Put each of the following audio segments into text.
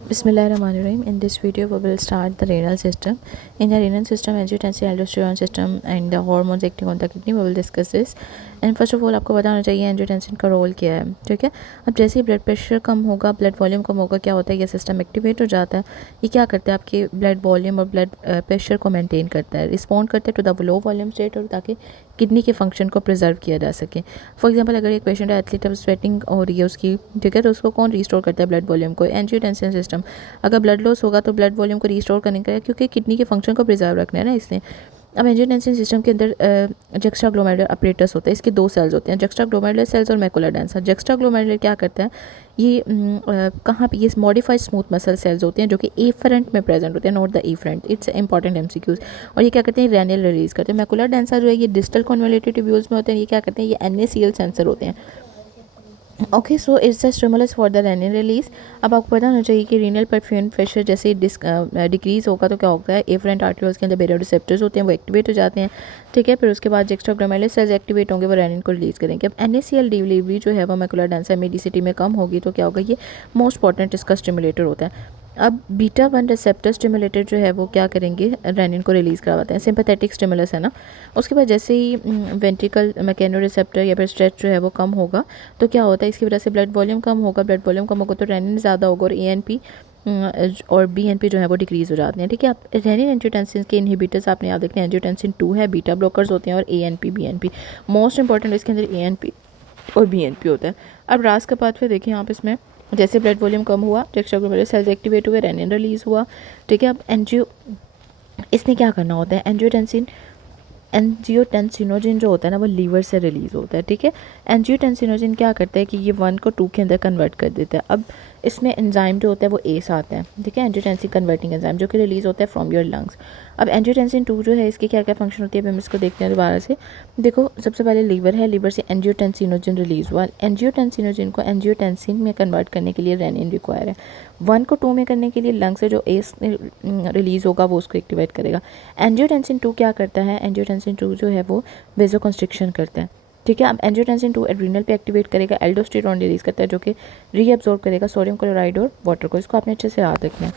Bismillahirrahmanirrahim. In this video, we will start the renal system. In the renal system, angiotensin, aldosterone system, and the hormones acting on the kidney. We will discuss this. And first of all, आपको पता होना चाहिए angiotensin का role क्या है, ठीक है। अब जैसे ही ब्लड प्रेशर कम होगा, ब्लड वॉल्यूम कम होगा, क्या होता है, ये सिस्टम एक्टिवेट हो जाता है। ये क्या करता है, आपके ब्लड वॉल्यूम और ब्लड प्रेशर को मेंटेन करता है, रिस्पॉन्ड करता है to the low volume state, और ताकि किडनी के फंक्शन को प्रिजर्व किया जा सके। फॉर एग्जांपल, अगर एक पेशेंट है, एथलीट, अब स्वेटिंग हो रही है उसकी, ठीक है, तो उसको कौन रिस्टोर करता है, ब्लड वॉल्यूम को, एंजियोटेंसिन सिस्टम। अगर ब्लड लॉस होगा तो ब्लड वॉल्यूम को रिस्टोर करने का, क्योंकि किडनी के फंक्शन को प्रिजर्व रखना है ना, इसलिए। अब एंजियोटेंसिन सिस्टम के अंदर जक्स्ट्राग्लोमेरुलर अपरेटस होता है। इसके दो सेल्स होते हैं, जक्स्ट्राग्लोमेरुलर सेल्स और मैकुलर डेंसा। जक्स्ट्राग्लोमेरुलर क्या करता है, ये कहाँ पे, ये मॉडिफाइड स्मूथ मसल सेल्स होते हैं जो कि एफरेंट में प्रेजेंट होते हैं, note the efferent, it's important MCQs. और ये क्या करते हैं, रेनिल रिलीज करते हैं। मैकुलर डेंसा जो है, ये डिस्टल कन्वोल्यूटेड ट्यूब्यूल्स में होते हैं। ये क्या करते हैं, ये NaCl सेंसर होते हैं। Okay, so it's the stimulus for the renal release. अब आपको पता होना चाहिए कि रीनल परफ्यूम प्रेशर जैसे डिक्रीज होगा तो क्या होगा है, एफरेंट आर्टरियोल्स के अंदर बेरोरिसेप्टर्स होते हैं, वो एक्टिवेट हो जाते हैं, ठीक है। फिर उसके बाद जक्स्ट्राग्लोमेरुलर सेल्स एक्टिवेट होंगे, वो रेनिन को रिलीज करेंगे। अब NaCl डिलीवरी जो है वो मैकुलर डेंसा मेडिसिटी में कम होगी तो क्या होगा, ये मोस्ट इंपॉर्टेंट इसका स्टिमुलेटर होता है। अब बीटा 1 रिसेप्टर स्टिमुलेटर जो है वो क्या करेंगे, रेनिन को रिलीज़ करवाते हैं, सिंपैथेटिक स्टिमुलस है ना। उसके बाद जैसे ही वेंट्रिकल मैकेनो रिसेप्टर या फिर स्ट्रेच जो है वो कम होगा तो क्या होता है, इसकी वजह से ब्लड वॉल्यूम कम होगा, ब्लड वॉल्यूम कम होगा तो रेनिन ज़्यादा होगा, और ANP और BNP जो है वो डिक्रीज़ हो जाते हैं, ठीक है। अब रेनिन एंजियोटेंसिन के इनहिबिटर्स आपने याद रखना है, एंजियोटेंसिन 2 है, बीटा ब्लॉकर्स होते हैं, और ANP BNP मोस्ट इंपॉर्टेंट, इसके अंदर ANP और BNP होता है। अब रास का पाथ फिर देखिए आप इसमें, जैसे ब्लड वॉल्यूम कम हुआ, जक्स्ट्राग्लोमेरुलर सेल्स एक्टिवेट हुए, रेनिन रिलीज हुआ, ठीक है। अब इसने क्या करना होता है, एंजियोटेंसिनोजिन जो होता है ना, वो लीवर से रिलीज़ होता है, ठीक है। एंजियोटेंसिनोजिन क्या करता है कि ये 1 को 2 के अंदर कन्वर्ट कर देता है। अब इसमें एंजाइम जो होता है वो ACE आता है, ठीक है, एंजियोटेंसिन कन्वर्टिंग एंजाइम, जो कि रिलीज़ होता है फ्रॉम योर लंग्स। अब एंजियोटेंसिन 2 जो है, इसकी क्या क्या फंक्शन होती है, अब हम इसको देखते हैं दोबारा से। देखो, सबसे पहले लीवर है, लीवर से एंजियोटेंसिनोजिन रिलीज़ हुआ, एंजियोटेंसिनोजिन को एंजियोटेंसिन में कन्वर्ट करने के लिए रेनिन रिक्वायर है। 1 को 2 में करने के लिए लंग से जो ACE रिलीज़ होगा वो उसको एक्टिवेट करेगा। एंजियोटेंसिन 2 क्या करता है, एंजियोटेंसिन 2 जो है वो वेजोकंस्ट्रिक्शन करता है, ठीक है। अब एंजियोटेंसिन 2 एड्रीनल पे एक्टिवेट करेगा, एल्डोस्टेरोन रिलीज करता है जो कि रीअब्जॉर्ब करेगा सोडियम क्लोराइड और वाटर को। इसको आपने अच्छे से याद रखना है।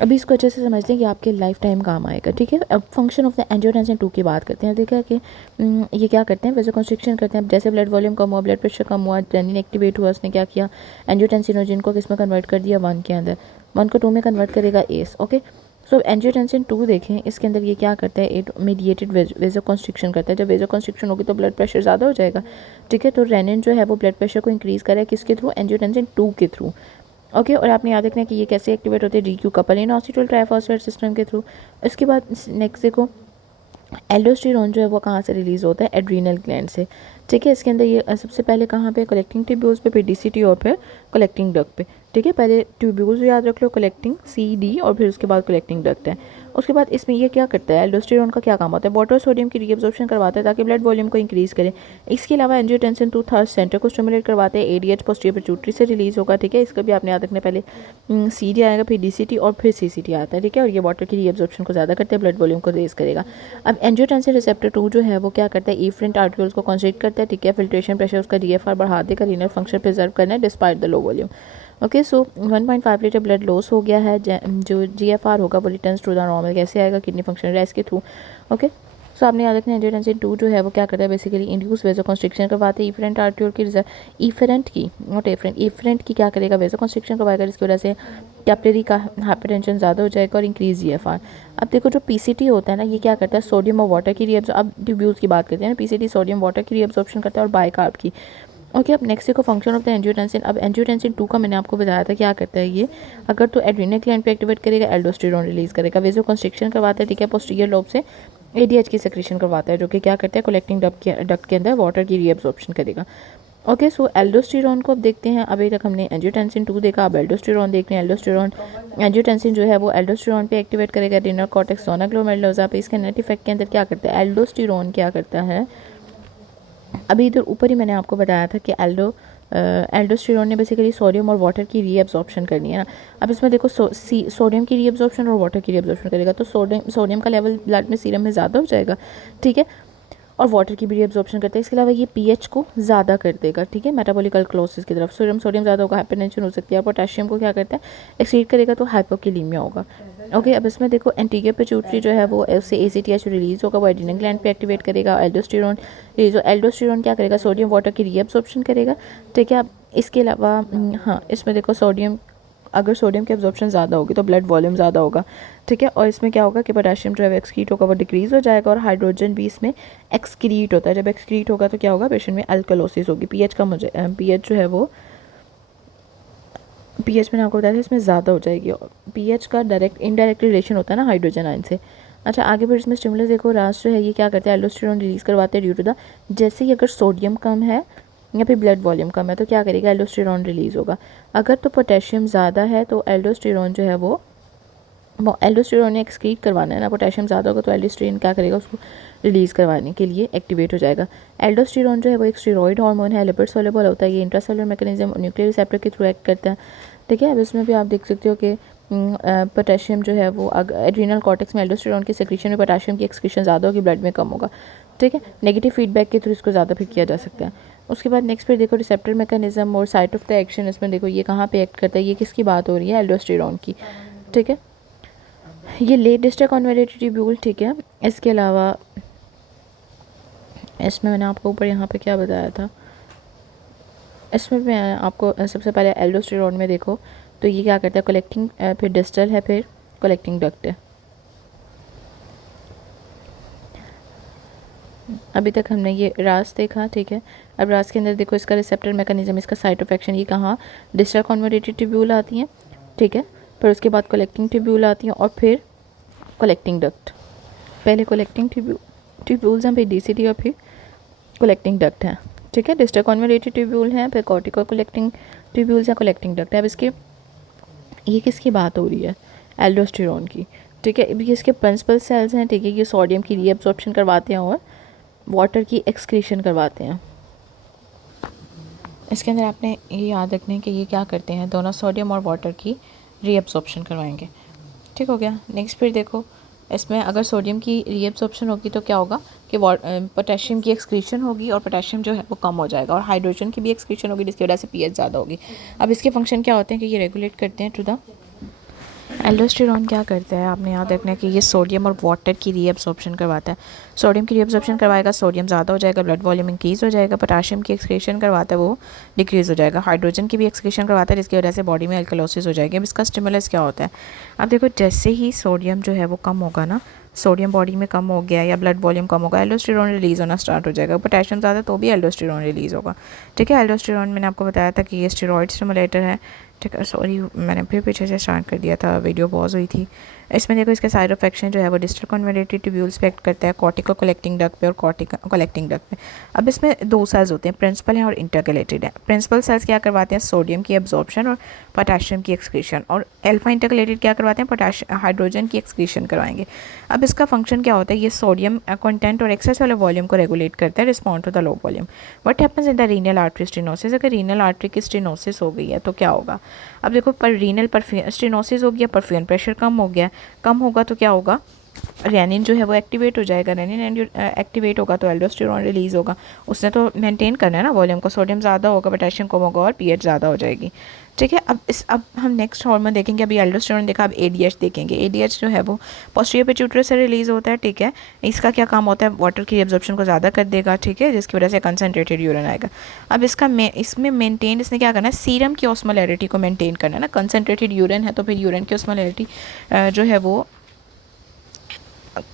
अभी इसको अच्छे से समझते हैं कि आपके लाइफ टाइम काम आएगा, ठीक है। अब फंक्शन ऑफ द एंजियोटेंसिन 2 की बात करते हैं। देखा कि ये क्या करते हैं, वेजोकंस्ट्रिक्शन करते हैं। अब जैसे ब्लड वॉल्यूम कम हुआ, ब्लड प्रेशर कम हुआ, रेनिन एक्टिवेट हुआ, उसने क्या किया, एंजियोटेंसिनोजिन को किस में कन्वर्ट कर दिया, 1 के अंदर, 1 को 2 में कन्वर्ट करेगा ACE, ओके। सो एंजियोटेंसिन 2 देखें, इसके अंदर ये क्या करता है, इट मीडिएटेड वेजोकंस्ट्रिक्शन करता है। जब वेजोकंस्ट्रिक्शन होगी तो ब्लड प्रेशर ज़्यादा हो जाएगा, ठीक है। तो रेनिन जो है वो ब्लड प्रेशर को इंक्रीज़ करेगा, किसके थ्रू, एंजियोटेंसिन 2 के थ्रू, ओके। और आपने याद रखना है कि ये कैसे एक्टिवेट होते हैं, DQ कपल इनऑसिटोल ट्राइफॉस्फेट सिस्टम के थ्रू। इसके बाद नेक्स्ट देखो, एल्डोस्टेरोन जो है वो कहाँ से रिलीज़ होता है, एड्रीनल ग्लैंड से, ठीक है। इसके अंदर ये सबसे पहले कहाँ पे, कलेक्टिंग ट्यूब्यूल्स पे, फिर DCT और फिर कलेक्टिंग डक्ट पे, ठीक है। पहले ट्यूब्यूल्स याद रख लो, कलेक्टिंग CD, और फिर उसके बाद कलेक्टिंग डक्ट है। उसके बाद इसमें ये क्या करता है, एल्डोस्टेरोन का क्या काम होता है, वाटर सोडियम की रीअब्जॉर्प्शन करवाता है ताकि ब्लड वॉल्यूम को इंक्रीज़ करे। इसके अलावा एंजियोटेंसिन 2 थर्ड सेंटर को स्टिमुलेट करवाते हैं, ADH पोस्टीरियर पिट्यूटरी से रिलीज़ होगा, ठीक है। इसका भी आपने याद रखना, पहले CD आएगा, फिर DCT और फिर CCT आता है, ठीक है। और ये वाटर की रीअब्जॉर्प्शन को ज़्यादा करते हैं, ब्लड वॉल्यूम को रेज करेगा। अब एंजियोटेंसिन रिसेप्टर 2 जो है वो क्या करता है, एफरेंट आर्टरियोल्स को कॉन्स्ट्रिक्ट करता है, ठीक है। फिल्ट्रेशन प्रेशर उसका DFR बढ़ा देगा, रीनल फंक्शन प्रिजर्व करना है despite the low volume, okay. So 1.5 litre blood loss हो गया है, जो GFR होगा वो रिटर्न्स टू द नॉर्मल, कैसे आएगा, किडनी फंक्शन रेस्ट के थ्रू, ओके। सो आपने याद रखना है, एंजियोटेंसिन 2 जो है वो क्या करता है, बेसिकली इंड्यूस वेजोकंस्ट्रिक्शन करवाते हैं, इफरेंट आर्टरियोल की इफरेंट की, नॉट एफरेंट, इफरेंट की क्या करेगा, वेजोकंस्ट्रिक्शन करवाएगा, जिसकी वजह से कैपिलरी का हाइपरटेंशन ज़्यादा हो जाएगा और इंक्रीज GFR। अब देखो, जो PCT होता है ना, ये क्या करता है, सोडियम और वाटर की अब ट्यूब्यूल्स की बात करते हैं ना, PCT सोडियम वाटर की रीअब्जॉर्प्शन करता है और बाइकार्ब की, ओके। अब नेक्स्ट देखो, फंक्शन ऑफ द एंजियोटेंसिन। अब एंजियोटेंसिन 2 का मैंने आपको बताया था क्या करता है ये, अगर तो एड्रीनल ग्लैंड पे एक्टिवेट करेगा, एल्डोस्टेरोन रिलीज करेगा, वेजोकंस्ट्रिक्शन करवाता है, ठीक है, पोस्टीरियर लोब से ADH की सेक्रेशन करवाता है, जो कि क्या करता है, कलेक्टिंग डक्ट के अंदर वाटर की रीअब्जॉर्प्शन करेगा, ओके। सो एल्डोस्टेरोन को अब देखते हैं। अभी तक हमने एंजियोटेंसिन 2 देखा, अब एल्डोस्टेरोन देखते हैं। एल्डोस्टेरोन एंजियोटेंसिन जो है वो एल्डोस्टेरोन पे एक्टिवेट करेगा, एड्रीनल कॉर्टेक्स, जोना ग्लोमेरुलोसा पे। इसके नेट इफेक्ट के अंदर क्या करता है, एल्डोस्टेरोन क्या करता है, अभी इधर ऊपर ही मैंने आपको बताया था कि एल्डोस्टेरोन ने बेसिकली सोडियम और वाटर की रीअब्जॉर्प्शन करनी है ना। अब इसमें देखो, सोडियम की रीअब्जॉर्प्शन और वाटर की रीअब्जॉर्प्शन करेगा, तो सोडियम का लेवल ब्लड में, सीरम में ज़्यादा हो जाएगा, ठीक है। और वाटर की भी रीअब्जॉर्प्शन करता है। इसके अलावा ये पीएच को ज़्यादा कर देगा, ठीक है, मेटाबॉलिक अल्कलोसिस की तरफ। सोडियम ज़्यादा होगा, हाइपरटेंशन हो सकती है। पोटेशियम को क्या करता है, एक्सीड करेगा तो हाइपोकैलेमिया होगा। ओके, अब इसमें देखो एंटीरियर पिट्यूटरी जो है वो उससे एसीटीएच रिलीज होगा, वो एड्रीनल ग्लैंड पे एक्टिवेट करेगा। एल्डोस्टेरोन रिलीज, एल्डोस्टेरोन क्या करेगा, सोडियम वाटर की रीअब्जॉर्प्शन करेगा, ठीक है। अब इसके अलावा हाँ, इसमें देखो सोडियम, अगर सोडियम की एब्जॉर्प्शन ज़्यादा होगी तो ब्लड वॉल्यूम ज़्यादा होगा, ठीक है। और इसमें क्या होगा कि पोटेशियम जो है एक्सक्रीट होगा, वो डिक्रीज़ हो जाएगा, और हाइड्रोजन भी इसमें एक्सक्रीट होता है। जब एक्सक्रीट होगा तो क्या होगा, पेशेंट में अल्कलोसिस होगी। पीएच का मुझे पीएच जो है वो पीएच मैंने आपको बताया था इसमें ज़्यादा हो जाएगी। पीएच का डायरेक्ट इनडायरेक्ट रिलेशन होता है ना हाइड्रोजन आयन से। अच्छा, आगे फिर इसमें स्टिमुलस देखो, रास जो है ये क्या करते हैं, एल्डोस्टेरोन रिलीज़ करवाते हैं ड्यू टू द, जैसे ही अगर सोडियम कम है या फिर ब्लड वॉल्यूम कम है तो क्या करेगा, एल्डोस्टेरोन रिलीज़ होगा। अगर तो पोटेशियम ज़्यादा है तो एल्डोस्टेरोन जो है वो एल्डोस्टेरोन ने एक्सक्रीट करवाना है ना, पोटेशियम ज़्यादा होगा तो एल्डोस्टेरोन क्या करेगा, उसको रिलीज़ करवाने के लिए एक्टिवेट हो जाएगा। एल्डोस्टेरोन जो है वो एक स्टेरॉइड हार्मोन है, लिपिड सोल्युबल होता है, ये इंट्रासेलुलर मैकेनिज्म न्यूक्लियर रिसेप्टर के थ्रू एक्ट करता है, ठीक है। अब इसमें भी आप देख सकते हो कि पोटेशियम जो है वो एड्रीनल कॉर्टेक्स में एल्डोस्टेरोन की सेक्रेशन में पोटेशियम की एक्सक्रीशन ज़्यादा होगी, ब्लड में कम होगा, ठीक है। नेगेटिव फीडबैक के थ्रू इसको ज़्यादा फिर किया जा सकता है। उसके बाद नेक्स्ट फिर देखो रिसेप्टर मैकेनिज्म और साइट ऑफ द एक्शन। इसमें देखो ये कहाँ पे एक्ट करता है, ये किसकी बात हो रही है, एल्डोस्टेरोन की, ठीक है। ये लेट डिस्टर कन्वर्टेड ट्यूब्यूल, ठीक है। इसके अलावा इसमें मैंने आपको ऊपर यहाँ पे क्या बताया था, इसमें मैं आपको सबसे पहले एल्डोस्टेरोन में देखो तो ये क्या करता है, कलेक्टिंग, फिर डिस्टल है, फिर कलेक्टिंग डक्ट है। अभी तक हमने ये रास देखा, ठीक है। अब रास के अंदर देखो इसका रिसेप्टर मैकेनिज्म, इसका साइट ऑफ एक्शन, ये कहाँ, डिस्टल कन्वर्टेड ट्यूब्यूल आती हैं, ठीक है। फिर उसके बाद कलेक्टिंग ट्यूब्यूल आती हैं और फिर कलेक्टिंग डक्ट। पहले कलेक्टिंग ट्यूब्यूल्स हैं, फिर डीसीटी और फिर कलेक्टिंग डक्ट है, ठीक है। डिस्टल कन्वर्टेड ट्यूब्यूल हैं, फिर कॉर्टिकल कलेक्टिंग ट्यूब्यूल्स हैं, कलेक्टिंग डक्ट है। अब इसके ये किसकी बात हो रही है, एल्डोस्टेरोन की, ठीक है। अब ये इसके प्रिंसिपल सेल्स हैं, ठीक है। ये सोडियम की रीअब्जॉर्प्शन करवाते हैं और वाटर की एक्सक्रीशन करवाते हैं। इसके अंदर आपने ये याद रखना है कि ये क्या करते हैं, दोनों सोडियम और वाटर की रीअब्जॉर्प्शन करवाएंगे, ठीक हो गया। नेक्स्ट फिर देखो इसमें अगर सोडियम की रीअब्जॉर्प्शन होगी तो क्या होगा कि पोटेशियम की एक्सक्रीशन होगी और पोटेशियम जो है वो कम हो जाएगा, और हाइड्रोजन की भी एक्सक्रीशन होगी जिसकी वजह से पीएच ज़्यादा होगी। अब इसके फंक्शन क्या होते हैं कि ये रेगुलेट करते हैं टू द, एल्डोस्टेरोन क्या करता है, आपने याद रखना है कि ये सोडियम और वाटर की रीअब्जॉर्प्शन करवाता है। सोडियम की रीअब्जॉर्प्शन करवाएगा, सोडियम ज़्यादा हो जाएगा, ब्लड वॉल्यूम इंक्रीज़ हो जाएगा। पोटेशियम की एक्सक्रीशन करवाता है, वो डिक्रीज़ हो जाएगा। हाइड्रोजन की भी एक्सक्रीशन करवाता है जिसकी वजह से बॉडी में अल्कलोसिस हो जाएगी। अब इसका स्टिमुलस क्या होता है, अब देखो जैसे ही सोडियम जो है वो कम होगा ना, सोडियम बॉडी में कम हो गया या ब्लड वॉल्यूम कम होगा, एल्डोस्टेरोन रिलीज़ होना स्टार्ट हो जाएगा। पोटेशियम ज़्यादा तो भी एल्डोस्टेरोन रिलीज़ होगा, ठीक है। एल्डोस्टेरोन मैंने आपको बताया था कि ये स्टेरॉइड स्टिमुलेटर है, ठीक है। सॉरी मैंने फिर पीछे से स्टार्ट कर दिया था, वीडियो पॉज हुई थी। इसमें देखो इसके साइड ऑफ एक्शन जो है वो डिस्टल कन्वर्टेड ट्यूब्यूल्स पे एक्ट करता है, कॉर्टिकल कलेक्टिंग डक्ट पे और कॉर्टिकल कलेक्टिंग डक्ट पे। अब इसमें दो सेल्स होते हैं, प्रिंसिपल हैं और इंटरकलेटेड है। प्रिंसिपल सेल्स क्या करवाते हैं, सोडियम की एब्जॉर्प्शन और पोटेशियम की एक्सक्रीशन, और अल्फा इंटरकलेटेड क्या करवाते हैं, हाइड्रोजन की एक्सक्रीशन करवाएंगे। अब इसका फंक्शन क्या होता है, ये सोडियम कंटेंट और एक्सेस वाले वॉल्यूम को रेगुलेट करता है, respond to the low volume. What happens in the renal artery stenosis, अगर रीनल आर्टरी की स्टेनोसिस हो गई है तो क्या होगा। अब देखो पर रीनल स्टेनोसिस हो गया, परफ्यूजन प्रेशर कम हो गया, कम होगा तो क्या होगा, रेनिन जो है वो एक्टिवेट हो जाएगा। रेनिन एक्टिवेट होगा तो एल्डोस्टेरोन रिलीज़ होगा, उसने तो मेंटेन करना है ना वॉल्यूम को। सोडियम ज़्यादा होगा, पोटेशियम कम होगा और पीएच ज़्यादा हो जाएगी, ठीक है। अब हम नेक्स्ट हार्मोन देखेंगे, अभी एल्डोस्टेरोन देखा, अब एडीएच देखेंगे। एडीएच जो है वो पोस्टीरियर पिट्यूटरी से रिलीज़ होता है, ठीक है। इसका क्या काम होता है, वाटर की एब्जॉर्प्शन को ज़्यादा कर देगा, ठीक है, जिसकी वजह से कंसनट्रेटेड यूरिन आएगा। अब इसमें मेंटेन इसने क्या करना है, सीरम की ऑस्मोलैरिटी को मेंटेन करना है ना। कंसनट्रेटेड यूरिन है तो फिर यूरिन की ऑस्मोलैरिटी जो है वो,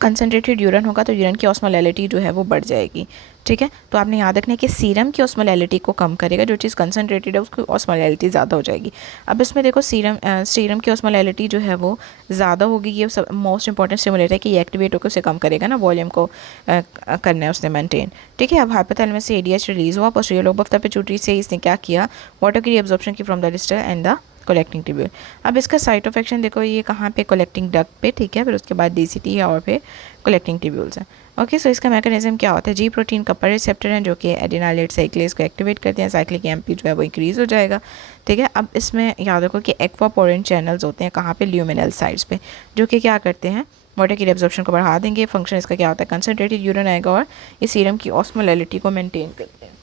कंसनट्रेटेड यूरिन होगा तो यूरिन की ऑस्मोलैरिटी जो है वो बढ़ जाएगी, ठीक है। तो आपने याद रखना है कि सीरम की ऑस्मोलैरिटी को कम करेगा, जो चीज़ कंसनट्रेटेड है उसकी ऑस्मोलैरिटी ज़्यादा हो जाएगी। अब इसमें देखो सीरम की ऑस्मोलैरिटी जो है वो ज़्यादा होगी, ये सब मोस्ट इंपॉर्टेंट स्टिमुलेटर है कि ये एक्टिवेट होकर उसे कम करेगा ना, वॉल्यूम को करना है उसने मेंटेन, ठीक है। अब हाइपोथैलेमस से एडीएच रिलीज़ हुआ, posterior lobe of the pituitary से इसने क्या किया, वाटर की एब्जॉर्प्शन की from the distal end the collecting tubule. अब इसका साइट ऑफ एक्शन देखो, ये कहाँ पे, कलेक्टिंग डक्ट पे, ठीक है। फिर उसके बाद डीसीटी है और फिर कलेक्टिंग ट्यूब्यूल्स हैं, ओके। सो इसका मैकेनिज्म क्या होता है, जी प्रोटीन कपर रिसेप्टर हैं जो कि एडिनाइलेट साइक्लेज को एक्टिवेट करते हैं, साइक्लिक एमपी जो है वो इंक्रीज़ हो जाएगा, ठीक है। अब इसमें याद रखो कि एक्वापोरेंट चैनल्स होते हैं कहाँ पे, ल्यूमिनल साइड्स पे, जो कि क्या करते हैं, वाटर की एब्जॉर्प्शन को बढ़ा देंगे। फंक्शन इसका क्या होता है, कंसनट्रेटेड यूरिन आएगा और इस सीरम की ऑस्मोलैलिटी को मेंटेन करते हैं।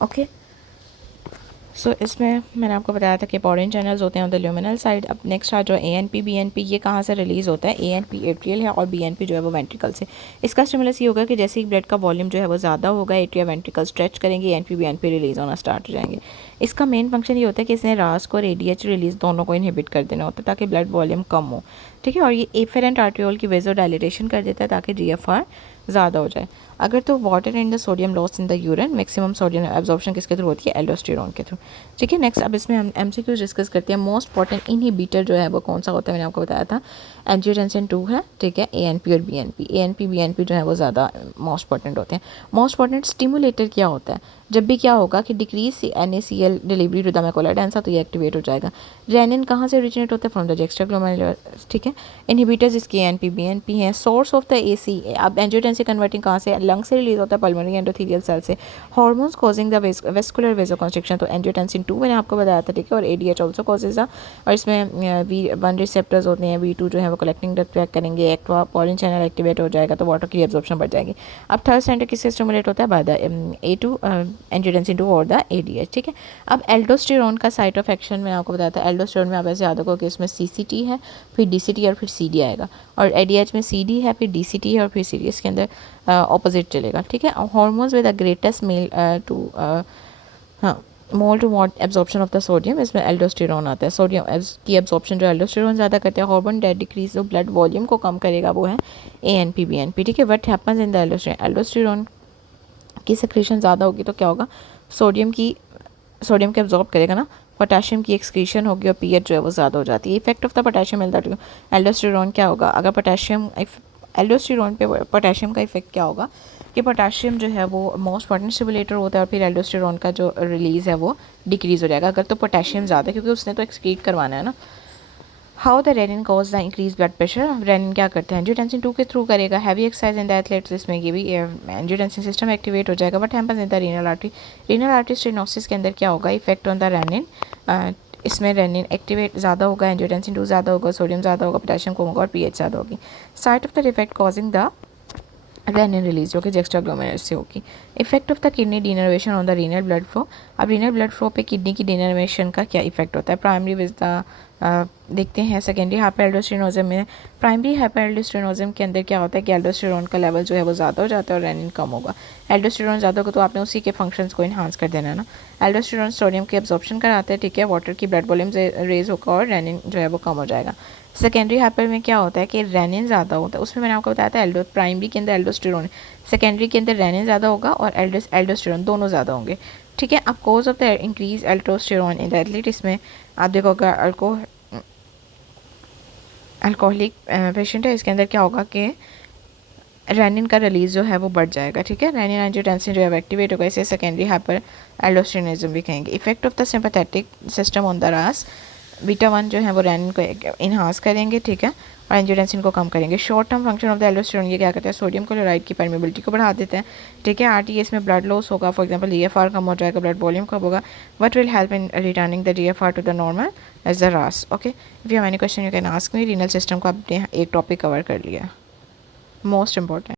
ओके, सो इसमें मैंने आपको बताया था कि पॉरेन चैनल्स होते हैं ऑन द ल्यूमिनल साइड। अब नेक्स्ट आ जो ANP BNP, ये कहाँ से रिलीज़ होता है, ANP एट्रियल है और BNP जो है वो वेंट्रिकल से। इसका स्टिमुलस ये होगा कि जैसे ही ब्लड का वॉल्यूम जो है वो ज़्यादा होगा, एट्रिया वेंट्रिकल स्ट्रेच करेंगे, ANP BNP रिलीज़ होना स्टार्ट हो जाएंगे। इसका मेन फंक्शन ये होता है कि इसने रास को और ADH रिलीज़ दोनों को इनहिबिट कर देना होता है ताकि ब्लड वॉल्यूम कम हो, ठीक है। और ये एफेरेंट आर्ट्रियोल की वेजो डायलिटेशन कर देता है ताकि GFR ज़्यादा हो जाए। अगर तो water and the sodium loss in the urine, maximum sodium absorption किसके थ्रू होती है, एल्डोस्टेरोन के थ्रू, ठीक है। नेक्स्ट अब इसमें हम MCQs डिस्कस करते हैं। मोस्ट इंपॉर्टेंट इनहिबिटर जो है वो कौन सा होता है, मैंने आपको बताया था एंजियोटेंसिन 2 है, ठीक है। ANP और BNP, ANP BNP जो है वो ज़्यादा मोस्ट इंपॉर्टेंट होते हैं। मोस्ट इंपॉर्टेंट स्टिमुलेटर क्या होता है, जब भी क्या होगा कि decrease NaCl delivery to the macula densa, तो ये एक्टिवेट हो जाएगा। रेनिन कहाँ से ओरिजिनेट होता है, फ्रॉम द एक्स्ट्राग्लोमेरुलर, ठीक है। इनहिबिटर्स इसके ANP BNP हैं। सोर्स ऑफ द AC, अब एंजियोटेंसिन कन्वर्टिंग कहाँ से, लंग से रिलीज होता है, पल्मोनरी एंडोथेलियल सेल से। हार्मोन्स कॉजिंग द वेस्कुलर वेजोकंस्ट्रिक्शन, तो एंजियोटेंसिन 2 मैंने आपको बताया था, ठीक है। और ADH ऑल्सो कॉजेज द, और इसमें V1 रिसेप्टर्स होते हैं, V2 जो है वो कलेक्टिंग डक्ट पैक करेंगे, एक्वा पॉलिन चैनल एक्टिवेट हो जाएगा, तो वाटर की एब्जॉर्प्शन बढ़ जाएगी। अब थर्ड सेंटर किससे स्टिमुलेट होता है, बाय द A2 एंजियोटेंसिन 2 और द ADH, ठीक है। अब एल्डोस्टेरोन का साइट ऑफ एक्शन मैंने आपको बताया था। एल्डोस्टेरोन में आप ऐसे याद रखो कि इसमें CCT है, फिर DCT और फिर CD आएगा, और ADH में CD है, फिर DCT है और फिर CD, इसके अंदर ऑपोजिट चलेगा, ठीक है। Hormones with the greatest male to हाँ mole to mole absorption of the sodium, इसमें एल्डोस्टेरोन आता है। सोडियम की एब्जॉर्प्शन जो एल्डोस्टेरोन ज़्यादा करते हैं। हार्मोन डेट डिक्रीज जो ब्लड वॉल्यूम को कम करेगा वो है ANP BNP, ठीक है। What happens in the aldosterone की सेक्रेशन ज़्यादा होगी तो क्या होगा, सोडियम को एब्जॉर्ब करेगा ना, पोटेशियम की एक्सक्रीशन होगी और पीएच जो है वो ज़्यादा हो जाती है। Effect of the potassium aldosterone क्या होगा, अगर पोटेशियम एल्डोस्टेरोन पे पोटेशियम का इफेक्ट क्या होगा कि पोटेशियम जो है वो मोस्ट इंपॉर्टेंट स्टिमुलेटर होता है, और फिर एल्डोस्टेरोन का जो रिलीज़ है वो डिक्रीज़ हो जाएगा अगर तो पोटेशियम ज़्यादा, क्योंकि उसने तो एक्सक्रीट करवाना है ना। How the renin cause the increase blood pressure, renin क्या करते हैं, एंजियोटेंसिन 2 के थ्रू करेगा। Heavy exercise in the athletes, इसमें ये भी एंजियोटेंसिन सिस्टम एक्टिवेट हो जाएगा। But happens in the renal artery stenosis के अंदर क्या होगा, इफेक्ट ऑन द रेनिन, इसमें रेनिन एक्टिवेट ज़्यादा होगा, एंजियोटेंसिन 2 ज़्यादा होगा, सोडियम ज़्यादा होगा, पोटेशियम कम होगा और पीएच ज़्यादा होगी। Site of the effect causing the rennin release जो कि एक्स्ट्राग्लोमेरुलर से होगी। Effect of the kidney denervation on the renal blood flow, अब रीनल ब्लड फ्लो पे किडनी की डीनर्वेशन का क्या इफेक्ट होता है। प्राइमरी विज द देखते हैं सेकेंडरी हाइपरएल्डोस्टेरोनिज्म में। प्राइमरी हाइपरएल्डोस्टेरोनिज्म के अंदर क्या होता है कि एल्डोस्टेरोन का लेवल जो है वो ज़्यादा हो जाता है और रेनिन कम होगा। एल्डोस्टेरोन ज़्यादा होगा तो आपने उसी के फंक्शंस को इन्हांस कर देना है ना। एल्डोस्टेरोन सोडियम की एब्जॉर्प्शन कराता है, ठीक है, वाटर की ब्लड वॉल्यूम रेज होगा और रेनिन जो है वो कम हो जाएगा। सेकेंडरी हाइपर में क्या होता है कि रेनिन ज़्यादा होता है, उसमें मैंने आपको बताया था प्राइमरी के अंदर एल्डोस्टेरोन, सेकेंडरी के अंदर रेनिन ज़्यादा होगा और एल्डोस्टेरोन दोनों ज़्यादा होंगे, ठीक है। अब cause of the increase aldosterone in the athlete, इसमें आप देखोगे अल्कोहलिक पेशेंट है, इसके अंदर क्या होगा कि रेनिन का रिलीज जो है वो बढ़ जाएगा, ठीक है। रेनिन एंजियोटेंसिन जो है एक्टिवेट होगा, इसे सेकेंडरी हाइपर एल्डोस्टेरोनिज्म भी कहेंगे। Effect of the sympathetic system on the रास, बीटा 1 जो है वो रेनिन को इन्हांस करेंगे, ठीक है, और एंजियोटेंसिन को कम करेंगे। Short term function of the aldosterone ये क्या करता है, सोडियम क्लोराइड की परमिबिलिटी को बढ़ा देते हैं, ठीक है। RTS में ब्लड लॉस होगा, फॉर एग्जांपल GFR कम हो जाएगा, ब्लड वॉल्यूम कम होगा, what will help in returning the GFR to the normal as the RAS. Okay, if you have any question you can ask me. Renal system को आपने एक topic cover कर लिया, मोस्ट इंपॉर्टेंट।